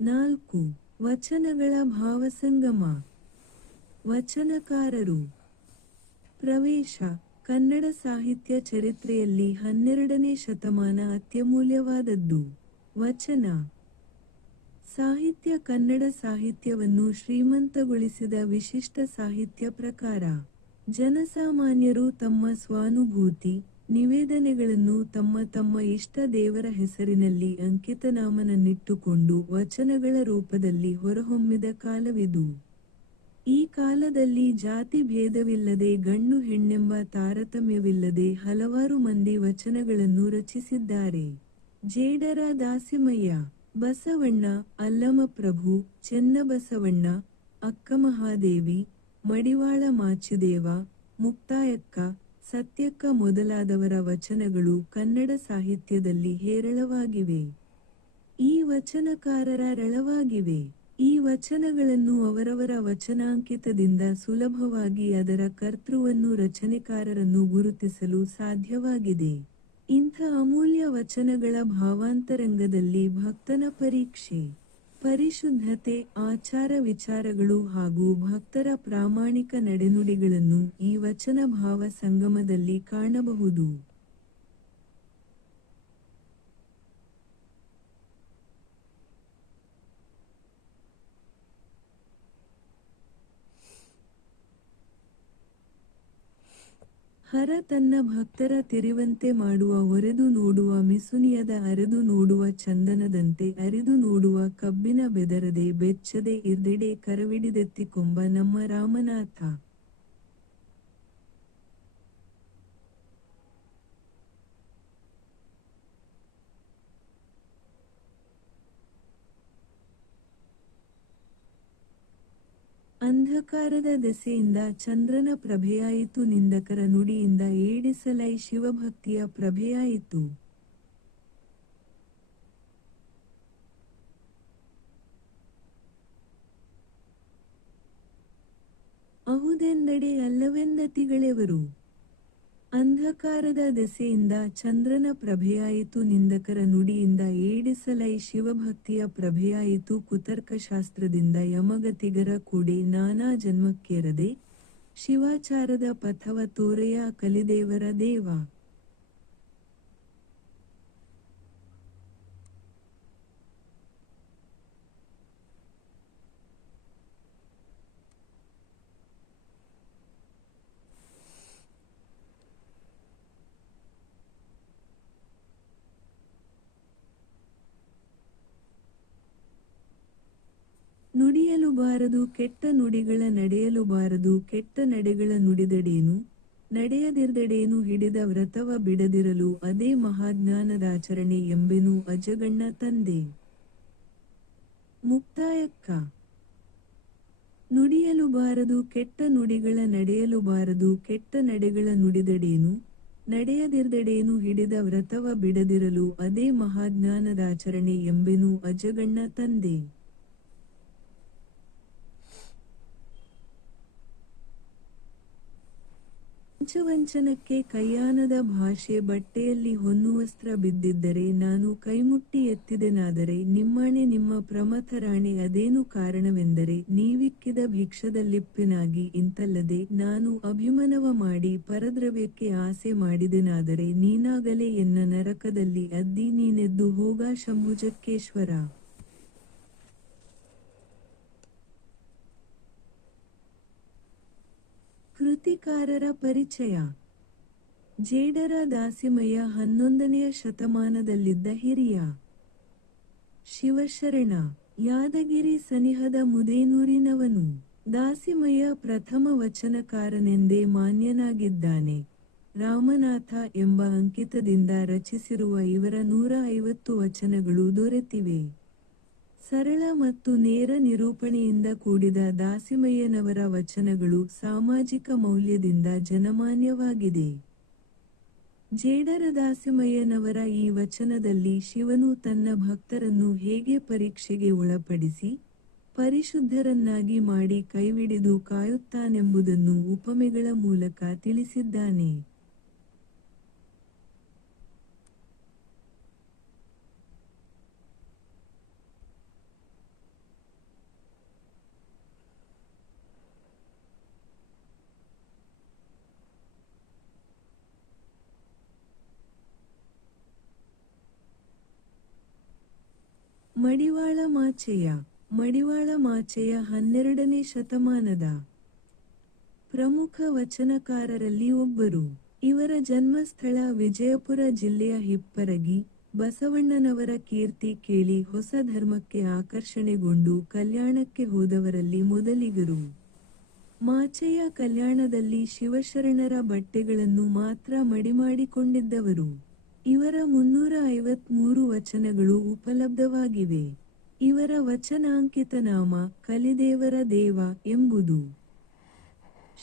ನಾಲ್ಕು, ವಚನಗಳ ಭಾವಸಂಗಮ. ವಚನಕಾರರು. ಪ್ರವೇಶ, ಕನ್ನಡ ಸಾಹಿತ್ಯ ಚರಿತ್ರೆಯಲ್ಲಿ ಹನ್ನೆರಡನೇ ಶತಮಾನ ಅತ್ಯಮೂಲ್ಯವಾದದ್ದು. ವಚನ. ಸಾಹಿತ್ಯ ಕನ್ನಡ ಸಾಹಿತ್ಯವನ್ನು ಶ್ರೀಮಂತಗೊಳಿಸಿದ ವಿಶಿಷ್ಟ ಸಾಹಿತ್ಯ ಪ್ರಕಾರ, ಜನಸಾಮಾನ್ಯರು ತಮ್ಮ ಸ್ವಾನುಭೂತಿ ನಿವೇದನೆಗಳನ್ನು ತಮ್ಮ ತಮ್ಮ ಇಷ್ಟ ದೇವರ ಹೆಸರಿನಲ್ಲಿ ಅಂಕಿತನಾಮನನ್ನಿಟ್ಟುಕೊಂಡು ವಚನಗಳ ರೂಪದಲ್ಲಿ ಹೊರಹೊಮ್ಮಿದ ಕಾಲವಿದು. ಈ ಕಾಲದಲ್ಲಿ ಜಾತಿ ಭೇದವಿಲ್ಲದೆ ಗಂಡು ಹೆಣ್ಣೆಂಬ ತಾರತಮ್ಯವಿಲ್ಲದೆ ಹಲವಾರು ಮಂದಿ ವಚನಗಳನ್ನು ರಚಿಸಿದ್ದಾರೆ. ಜೇಡರ ದಾಸಿಮಯ್ಯ, ಬಸವಣ್ಣ, ಅಲ್ಲಮಪ್ರಭು, ಚೆನ್ನಬಸವಣ್ಣ, ಅಕ್ಕಮಹಾದೇವಿ, ಮಡಿವಾಳ ಮಾಚಿದೇವ, ಮುಕ್ತಾಯಕ್ಕ ಸತ್ಯಕ್ಕ ಮೊದಲಾದವರ ವಚನಗಳು ಕನ್ನಡ ಸಾಹಿತ್ಯದಲ್ಲಿ ಹೇರಳವಾಗಿವೆ. ಈ ವಚನಕಾರರ ರಳವಾಗಿವೆ. ಈ ವಚನಗಳನ್ನು ಅವರವರ ವಚನಾಂಕಿತದಿಂದ ಸುಲಭವಾಗಿ ಅದರ ಕರ್ತೃವನ್ನು ರಚನೆಕಾರರನ್ನು ಗುರುತಿಸಲು ಸಾಧ್ಯವಾಗಿದೆ. ಇಂಥ ಅಮೂಲ್ಯ ವಚನಗಳ ಭಾವಾಂತರಂಗದಲ್ಲಿ ಭಕ್ತನ ಪರೀಕ್ಷೆ. ಪರಿಶುದ್ಧತೆ ಆಚಾರ ವಿಚಾರಗಳು ಹಾಗೂ ಭಕ್ತರ ಪ್ರಾಮಾಣಿಕ ನಡೆನುಡಿಗಳನ್ನು ಈ ವಚನ ಭಾವ ಸಂಗಮದಲ್ಲಿ ಕಾಣಬಹುದು. ಹರ ತನ್ನ ಭಕ್ತರ ತಿರಿವಂತೆ ಮಾಡುವ ಒರೆದು ನೋಡುವ ಮಿಸುನಿಯದ ಅರೆದು ನೋಡುವ ಚಂದನದಂತೆ ಅರಿದು ನೋಡುವ ಕಬ್ಬಿನ ಬೆದರದೆ ಬೆಚ್ಚದೆ ಇರ್ದೆಡೆ ಕರವಿಡಿದೆತ್ತಿಕೊಂಬ ನಮ್ಮ ರಾಮನಾಥ. ಅಂಧಕಾರದ ದೆಸೆಯಿಂದ ಚಂದ್ರನ ಪ್ರಭೆಯಾಯಿತು ನಿಂದಕರ ನುಡಿಯಿಂದ ಏಡಿಸಲೈ ಶಿವಭಕ್ತಿಯ ಪ್ರಭೆಯಾಯಿತು. ಅಹುದೆಂದಡೆ ಅಲ್ಲವೆಂದತಿಗಳೆವರು? ಅಂಧಕಾರದ ದೆಸೆಯಿಂದ ಚಂದ್ರನ ಪ್ರಭೆಯಾಯಿತು ನಿಂದಕರ ನುಡಿಯಿಂದ ಏಡಿಸಲೈ ಶಿವಭಕ್ತಿಯ ಪ್ರಭೆಯಾಯಿತು ಕುತರ್ಕಶಾಸ್ತ್ರದಿಂದ ಯಮಗತಿಗರ ಕೂಡಿ ನಾನಾ ಜನ್ಮಕ್ಕೇರದೆ ಶಿವಾಚಾರದ ಪಥವ ತೋರೆಯ ಕಲಿದೇವರ ದೇವ. ನುಡಿಯಲು ಬಾರದು ಕೆಟ್ಟ ನುಡಿಗಳ ನಡೆಯಲು ಬಾರದು ಕೆಟ್ಟ ನಡೆಗಳ ನುಡಿದಡೇನು? ನಡೆಯದಿರ್ದಡೇನು? ಹಿಡಿದ ವ್ರತವ ಬಿಡದಿರಲು ಅದೇ ಮಹಾಜ್ಞಾನದಾಚರಣೆ ಎಂಬೆನು ಅಜಗಣ್ಣ ತಂದೆ. ಮುಕ್ತಾಯಕ್ಕ. ನುಡಿಯಲು ಬಾರದು ಕೆಟ್ಟ ನುಡಿಗಳ ನಡೆಯಲು ಬಾರದು ಕೆಟ್ಟ ನಡೆಗಳ ನುಡಿದಡೇನು? ನಡೆಯದಿರ್ದಡೇನು? ಹಿಡಿದ ವ್ರತವ ಬಿಡದಿರಲು ಅದೇ ಮಹಾಜ್ಞಾನದಾಚರಣೆ ಎಂಬೆನು ಅಜಗಣ್ಣ ತಂದೆ. ಪಂಚವಂಚನಕ್ಕೆ ಕೈಯಾನದ ಭಾಷೆ ಬಟ್ಟೆಯಲ್ಲಿ ಹೊನ್ನುವಸ್ತ್ರ ಬಿದ್ದಿದ್ದರೆ ನಾನು ಕೈಮುಟ್ಟಿ ಎತ್ತಿದೆನಾದರೆ ನಿಮ್ಮಣೆ ನಿಮ್ಮ ಪ್ರಮಥರಾಣೆ ಅದೇನು ಕಾರಣವೆಂದರೆ ನೀವಿಕ್ಕಿದ ಭಿಕ್ಷದಲ್ಲಿಪ್ಪಿನಾಗಿ ಇಂತಲ್ಲದೆ ನಾನು ಅಭಿಮನವ ಮಾಡಿ ಪರದ್ರವ್ಯಕ್ಕೆ ಆಸೆ ಮಾಡಿದೆನಾದರೆ ನೀನಾಗಲೇ ಎನ್ನ ನರಕದಲ್ಲಿ ಅದ್ದಿ ನೀನೆದ್ದು ಹೋಗ ಶಂಭುಜಕ್ಕೇಶ್ವರ. ಕೃತಿಕಾರರ ಪರಿಚಯ. ಜೇಡರ ದಾಸಿಮಯ್ಯ ಹನ್ನೊಂದನೆಯ ಶತಮಾನದಲ್ಲಿದ್ದ ಹಿರಿಯ. ಶಿವಶರಣ, ಯಾದಗಿರಿ ಸನಿಹದ ಮುದೇನೂರಿನವನು. ದಾಸಿಮಯ್ಯ ಪ್ರಥಮ ವಚನಕಾರನೆಂದೇ ಮಾನ್ಯನಾಗಿದ್ದಾನೆ. ರಾಮನಾಥ ಎಂಬ ಅಂಕಿತದಿಂದ ರಚಿಸಿರುವ ಇವರ ನೂರ ಐವತ್ತು ವಚನಗಳು ದೊರೆತಿವೆ. ಸರಳ ಮತ್ತು ನೇರ ನಿರೂಪಣೆಯಿಂದ ಕೂಡಿದ ದಾಸಿಮಯ್ಯನವರ ವಚನಗಳು ಸಾಮಾಜಿಕ ಮೌಲ್ಯದಿಂದ ಜನಮಾನ್ಯವಾಗಿದೆ. ಜೇಡರ ದಾಸಿಮಯ್ಯನವರ ಈ ವಚನದಲ್ಲಿ ಶಿವನು ತನ್ನ ಭಕ್ತರನ್ನು ಹೇಗೆ ಪರೀಕ್ಷೆಗೆ ಒಳಪಡಿಸಿ ಪರಿಶುದ್ಧರನ್ನಾಗಿ ಮಾಡಿ ಕೈವಿಡಿದು ಕಾಯುತ್ತಾನೆಂಬುದನ್ನು ಉಪಮೆಗಳ ಮೂಲಕ ತಿಳಿಸಿದ್ದಾನೆ. ಮಡಿವಾಳ ಮಾಚೆಯ ಮಡಿವಾಳ ಮಾಚೆಯ ಹನ್ನೆರಡನೇ ಶತಮಾನದ ಪ್ರಮುಖ ವಚನಕಾರರಲ್ಲಿ ಒಬ್ಬರು. ಇವರ ಜನ್ಮಸ್ಥಳ ವಿಜಯಪುರ ಜಿಲ್ಲೆಯ ಹಿಪ್ಪರಗಿ. ಬಸವಣ್ಣನವರ ಕೀರ್ತಿ ಕೇಳಿ ಹೊಸ ಧರ್ಮಕ್ಕೆ ಆಕರ್ಷಣೆಗೊಂಡು ಕಲ್ಯಾಣಕ್ಕೆ ಹೋದವರಲ್ಲಿ ಮೊದಲಿಗರು. ಮಾಚೆಯ ಕಲ್ಯಾಣದಲ್ಲಿ ಶಿವಶರಣರ ಬಟ್ಟೆಗಳನ್ನು ಮಾತ್ರ ಮಡಿಮಾಡಿಕೊಂಡಿದ್ದವರು. ಇವರ ಮುನ್ನೂರ ಐವತ್ಮೂರು ವಚನಗಳು ಉಪಲಬ್ಧವಾಗಿವೆ. ಇವರ ವಚನಾಂಕಿತ ನಾಮ ಕಲಿದೇವರ ದೇವ ಎಂಬುದು.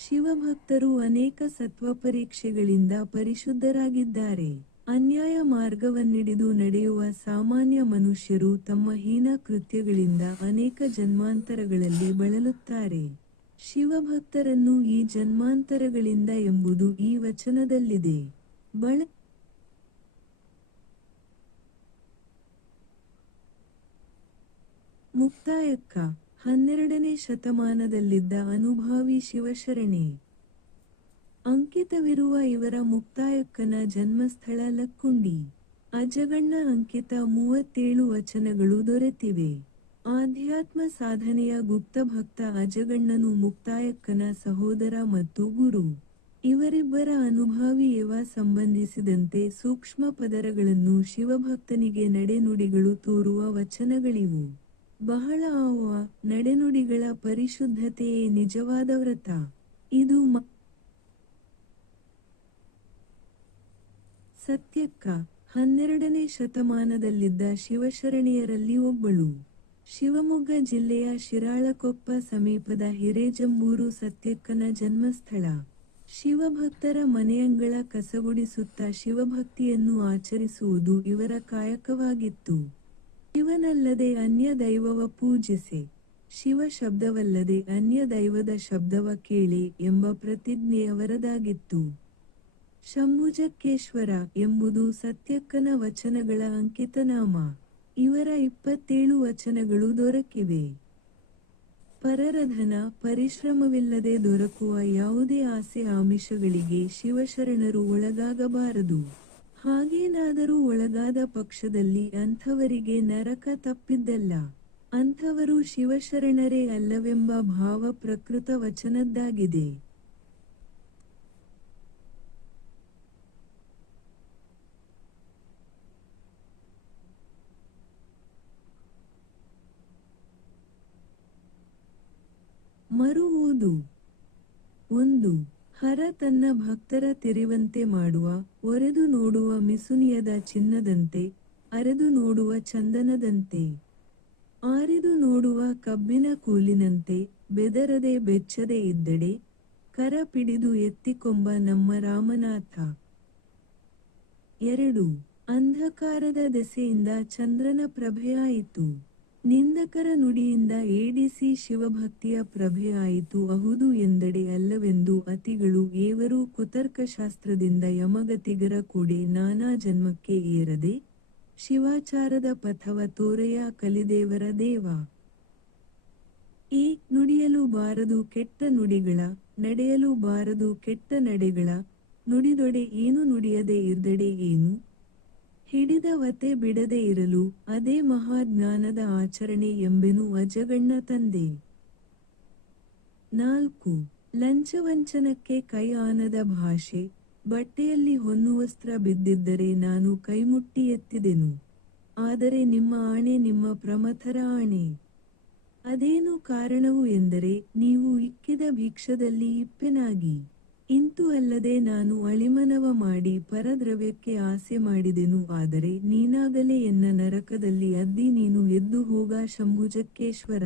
ಶಿವಭಕ್ತರು ಅನೇಕ ಸತ್ವಪರೀಕ್ಷೆಗಳಿಂದ ಪರಿಶುದ್ಧರಾಗಿದ್ದಾರೆ. ಅನ್ಯಾಯ ಮಾರ್ಗವನ್ನಿಡಿದು ನಡೆಯುವ ಸಾಮಾನ್ಯ ಮನುಷ್ಯರು ತಮ್ಮ ಹೀನ ಕೃತ್ಯಗಳಿಂದ ಅನೇಕ ಜನ್ಮಾಂತರಗಳಲ್ಲಿ ಬಳಲುತ್ತಾರೆ. ಶಿವಭಕ್ತರನ್ನು ಈ ಜನ್ಮಾಂತರಗಳಿಂದ ಎಂಬುದು ಈ ವಚನದಲ್ಲಿದೆ. ಬಳ ಮುಕ್ತಾಯಕ್ಕ. ಹನ್ನೆರಡನೇ ಶತಮಾನದಲ್ಲಿದ್ದ ಅನುಭಾವಿ ಶಿವಶರಣೆ. ಅಂಕಿತವಿರುವ ಇವರ ಮುಕ್ತಾಯಕ್ಕನ ಜನ್ಮಸ್ಥಳ ಲಕ್ಕುಂಡಿ. ಅಜಗಣ್ಣ ಅಂಕಿತ ಮೂವತ್ತೇಳು ವಚನಗಳು ದೊರೆತಿವೆ. ಆಧ್ಯಾತ್ಮ ಸಾಧನೆಯ ಗುಪ್ತಭಕ್ತ ಅಜಗಣ್ಣನು ಮುಕ್ತಾಯಕ್ಕನ ಸಹೋದರ ಮತ್ತು ಗುರು. ಇವರಿಬ್ಬರ ಅನುಭಾವಿಯವ ಸಂಬಂಧಿಸಿದಂತೆ ಸೂಕ್ಷ್ಮ ಪದರಗಳನ್ನು ಶಿವಭಕ್ತನಿಗೆ ನಡೆನುಡಿಗಳು ತೋರುವ ವಚನಗಳಿವು. ಬಹಳ ನಡೆನುಡಿಗಳ ಪರಿಶುದ್ಧತೆಯೇ ನಿಜವಾದ ವ್ರತ. ಇದು ಸತ್ಯಕ್ಕ ಹನ್ನೆರಡನೇ ಶತಮಾನದಲ್ಲಿದ್ದ ಶಿವಶರಣಿಯರಲ್ಲಿ ಒಬ್ಬಳು. ಶಿವಮೊಗ್ಗ ಜಿಲ್ಲೆಯ ಶಿರಾಳಕೊಪ್ಪ ಸಮೀಪದ ಹಿರೇಜಂಬೂರು ಸತ್ಯಕ್ಕನ ಜನ್ಮಸ್ಥಳ. ಶಿವಭಕ್ತರ ಮನೆಯಂಗಳ ಕಸಗುಡಿಸುತ್ತ ಶಿವಭಕ್ತಿಯನ್ನು ಆಚರಿಸುವುದು ಇವರ ಕಾಯಕವಾಗಿತ್ತು. ಶಿವನಲ್ಲದೆ ಅನ್ಯ ದೈವವ ಪೂಜಿಸಿ. ಶಿವ ಶಬ್ದವಲ್ಲದೆ ಅನ್ಯ ದೈವದ ಶಬ್ದವ ಕೇಳಿ ಎಂಬ ಪ್ರತಿಜ್ಞೆಯವರದಾಗಿತ್ತು ಶಂಭುಜಕ್ಕೇಶ್ವರ ಎಂಬುದು ಸತ್ಯಕ್ಕನ ವಚನಗಳ ಅಂಕಿತನಾಮ. ಇವರ ಇಪ್ಪತ್ತೇಳು ವಚನಗಳು ದೊರಕಿವೆ. ಪರರಧನ ಪರಿಶ್ರಮವಿಲ್ಲದೆ ದೊರಕುವ ಯಾವುದೇ ಆಸೆ ಆಮಿಷಗಳಿಗೆ ಶಿವಶರಣರು ಒಳಗಾಗಬಾರದು. ಹಾಗೇನಾದರೂ ಒಳಗಾದ ಪಕ್ಷದಲ್ಲಿ ಅಂಥವರಿಗೆ ನರಕ ತಪ್ಪಿದ್ದಲ್ಲ. ಅಂಥವರು ಶಿವಶರಣರೇ ಅಲ್ಲವೆಂಬ ಭಾವ ಪ್ರಕೃತ ವಚನದ್ದಾಗಿದೆ. ಮರುವುದು ಒಂದು. ಹರ ತನ್ನ ಭಕ್ತರ ತಿರಿವಂತೆ ಮಾಡುವ, ಒರೆದು ನೋಡುವ ಮಿಸುನಿಯದ ಚಿನ್ನದಂತೆ, ಅರೆದು ನೋಡುವ ಚಂದನದಂತೆ. ಆರಿದು ನೋಡುವ ಕಬ್ಬಿನ ಕೂಲಿನಂತೆ, ಬೆದರದೆ ಬೆಚ್ಚದೆ ಇದ್ದಡೆ, ಕರ ಪಿಡಿದು ಎತ್ತಿಕೊಂಬ ನಮ್ಮ ರಾಮನಾಥ. ಎರಡು, ಅಂಧಕಾರದ ದೆಸೆಯಿಂದ ಚಂದ್ರನ ಪ್ರಭೆಯಾಯಿತು. ನಿಂದಕರ ನುಡಿಯಿಂದ ಏಡಿಸಿ ಶಿವಭಕ್ತಿಯ ಪ್ರಭೆಯಾಯಿತು ಅಹುದು ಎಂದಡೆ ಅಲ್ಲವೆಂದು ಅತಿಗಳು ಏವರು ಕುತರ್ಕಶಾಸ್ತ್ರದಿಂದ ಯಮಗತಿಗರ ಕೂಡೆ ನಾನಾ ಜನ್ಮಕ್ಕೆ ಏರದೆ ಶಿವಾಚಾರದ ಪಥವ ತೋರೆಯ ಕಲಿದೇವರ ದೇವ. ಈ ನುಡಿಯಲು ಬಾರದು ಕೆಟ್ಟ ನುಡಿಗಳ, ನಡೆಯಲು ಬಾರದು ಕೆಟ್ಟ ನಡೆಗಳ, ನುಡಿದೊಡೆ ಏನು ನುಡಿಯದೆ ಇರ್ದಡೆ ಏನು? ಹಿಡಿದವತೆ ಬಿಡದೆ ಇರಲು ಅದೇ ಮಹಾಜ್ಞಾನದ ಆಚರಣೆ ಎಂಬೆನು ಅಜಗಣ್ಣ ತಂದೆ. ನಾಲ್ಕು. ಲಂಚವಂಚನಕ್ಕೆ ಕೈ ಆನದ ಭಾಷೆ. ಬಟ್ಟೆಯಲ್ಲಿ ಹೊನ್ನುವಸ್ತ್ರ ಬಿದ್ದಿದ್ದರೆ ನಾನು ಕೈಮುಟ್ಟಿ ಎತ್ತಿದೆನು. ಆದರೆ ನಿಮ್ಮ ಆಣೆ ನಿಮ್ಮ ಪ್ರಮಥರ ಆಣೆ. ಅದೇನು ಕಾರಣವು ಎಂದರೆ ನೀವು ಇಕ್ಕಿದ ಭಿಕ್ಷದಲ್ಲಿ ಇಪ್ಪೆನಾಗಿ. ಇಂತು ಅಲ್ಲದೆ ನಾನು ಅಳಿಮನವ ಮಾಡಿ ಪರದ್ರವ್ಯಕ್ಕೆ ಆಸೆ ಮಾಡಿದೆನು, ಆದರೆ ನೀನಾಗಲೇ ಎನ್ನ ನರಕದಲ್ಲಿ ಅದ್ದಿ ನೀನು ಎದ್ದು ಹೋಗ ಶಂಭುಜಕ್ಕೇಶ್ವರ.